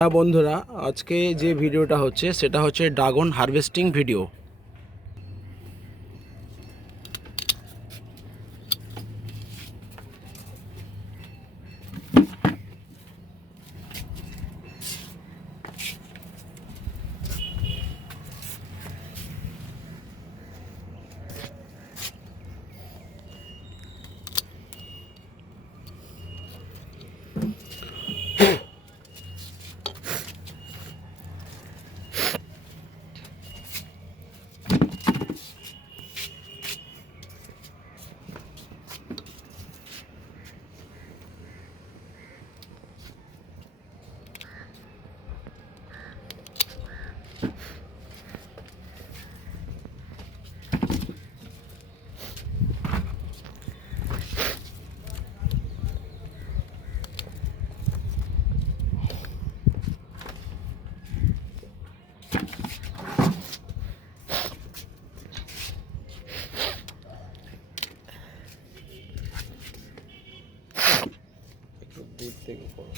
হ্যাঁ বন্ধুরা, আজকে যে ভিডিওটা হচ্ছে সেটা হচ্ছে ড্রাগন হারভেস্টিং ভিডিও। দূর থেকে করো।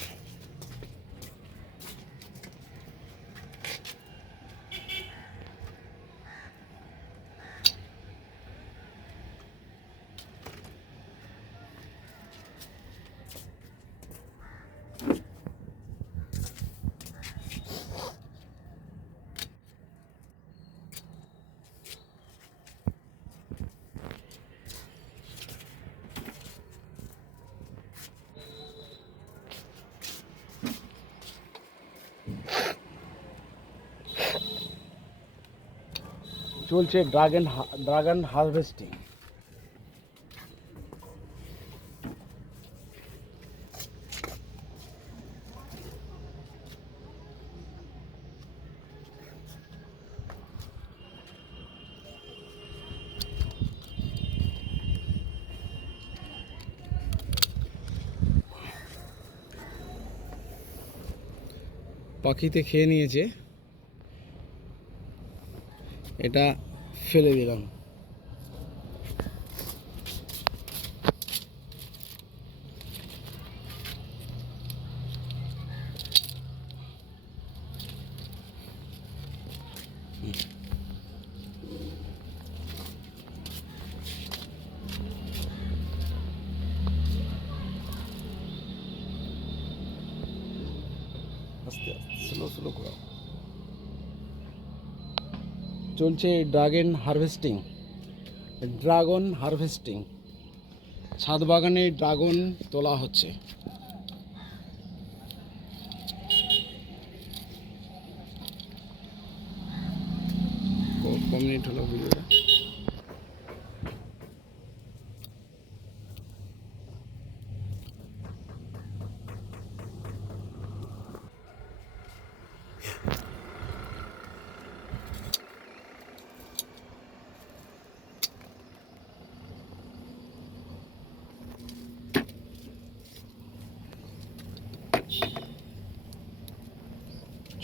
চলছে ড্রাগন হারভেস্টিং। পাখিতে খেয়ে নিয়েছে, এটা ফেলে দিলাম। আস্তে আস্তে স্লো স্লো করো। চলছে ড্রাগন হারভেস্টিং। ছাদ বাগানে ড্রাগন তোলা হচ্ছে। কম মিনিট হলো ভিডিওটা।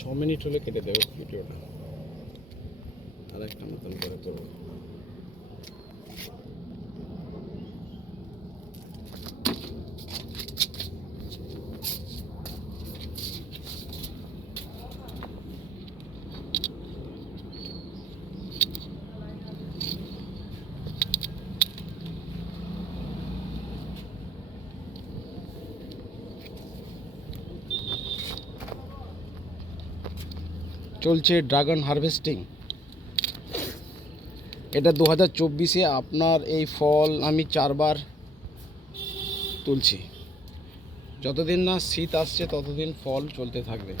ছ মিনিট হলে কেটে দেবো ভিডিওটা, আর একটা নতুন করে করবো। চলছে ড্রাগন হারভেস্টিং। এটা 2024-এ আপনার এই ফল আমি 4বার তুলছি। যতদিন না শীত আসছে ততদিন ফল চলতে থাকবে।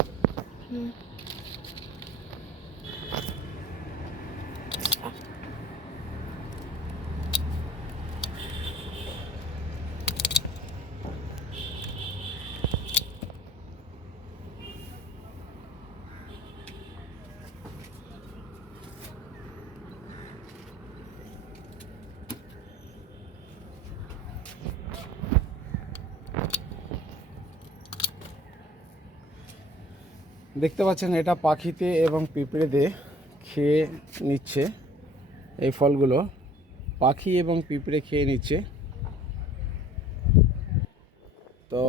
দেখতে পাচ্ছেন এটা পাখিতে এবং পিঁপড়েতে খেয়ে নিচ্ছে। এই ফলগুলো পাখি এবং পিঁপড়ে খেয়ে নিচ্ছে। তো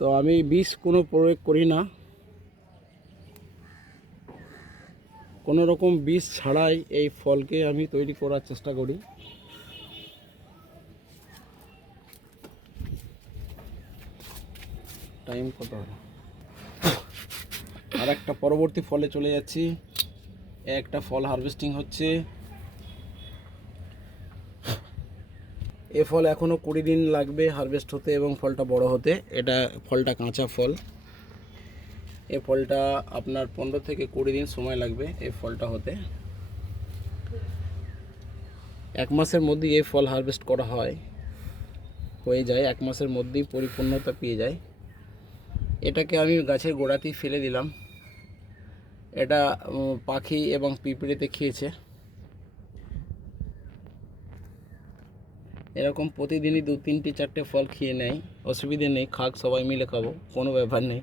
তো আমি বিষ কোনো প্রয়োগ করি না, কোনো রকম বিষ ছাড়াই এই ফলকে আমি তৈরি করার চেষ্টা করি। টাইম কত হলো? আর একটা পরবর্তী ফলে চলে যাচ্ছি। একটা ফল হারভেস্টিং হচ্ছে। এ ফল এখনও 20 দিন লাগবে হারভেস্ট হতে এবং ফলটা বড় হতে। এটা ফলটা কাঁচা ফল। এই ফলটা আপনার 15 থেকে 20 দিন সময় লাগবে এই ফলটা হতে। 1 মাসের মধ্যেই এই ফল হারভেস্ট করা হয়ে যায়, 1 মাসের মধ্যেই পরিপূর্ণতা পেয়ে যায়। এটাকে আমি গাছের গোড়াতেই ফেলে দিলাম। এটা পাখি এবং পিঁপড়েতে খেয়েছে। এরকম প্রতিদিনই 2, 3, 4টে ফল খেয়ে নেয়, অসুবিধে নেই, খাক, সবাই মিলে খাবো, কোনো ব্যাপার নেই।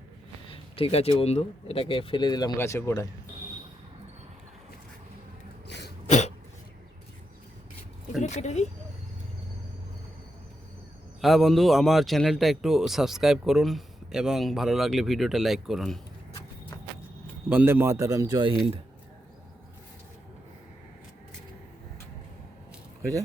ঠিক আছে বন্ধু, এটাকে ফেলে দিলাম গাছের গোড়ায়। হ্যাঁ বন্ধু, আমার চ্যানেলটা একটু সাবস্ক্রাইব করুন এবং ভালো লাগলে ভিডিওটা লাইক করুন। বন্দে মাতরম, জয় হিন্দ। হয়েছে?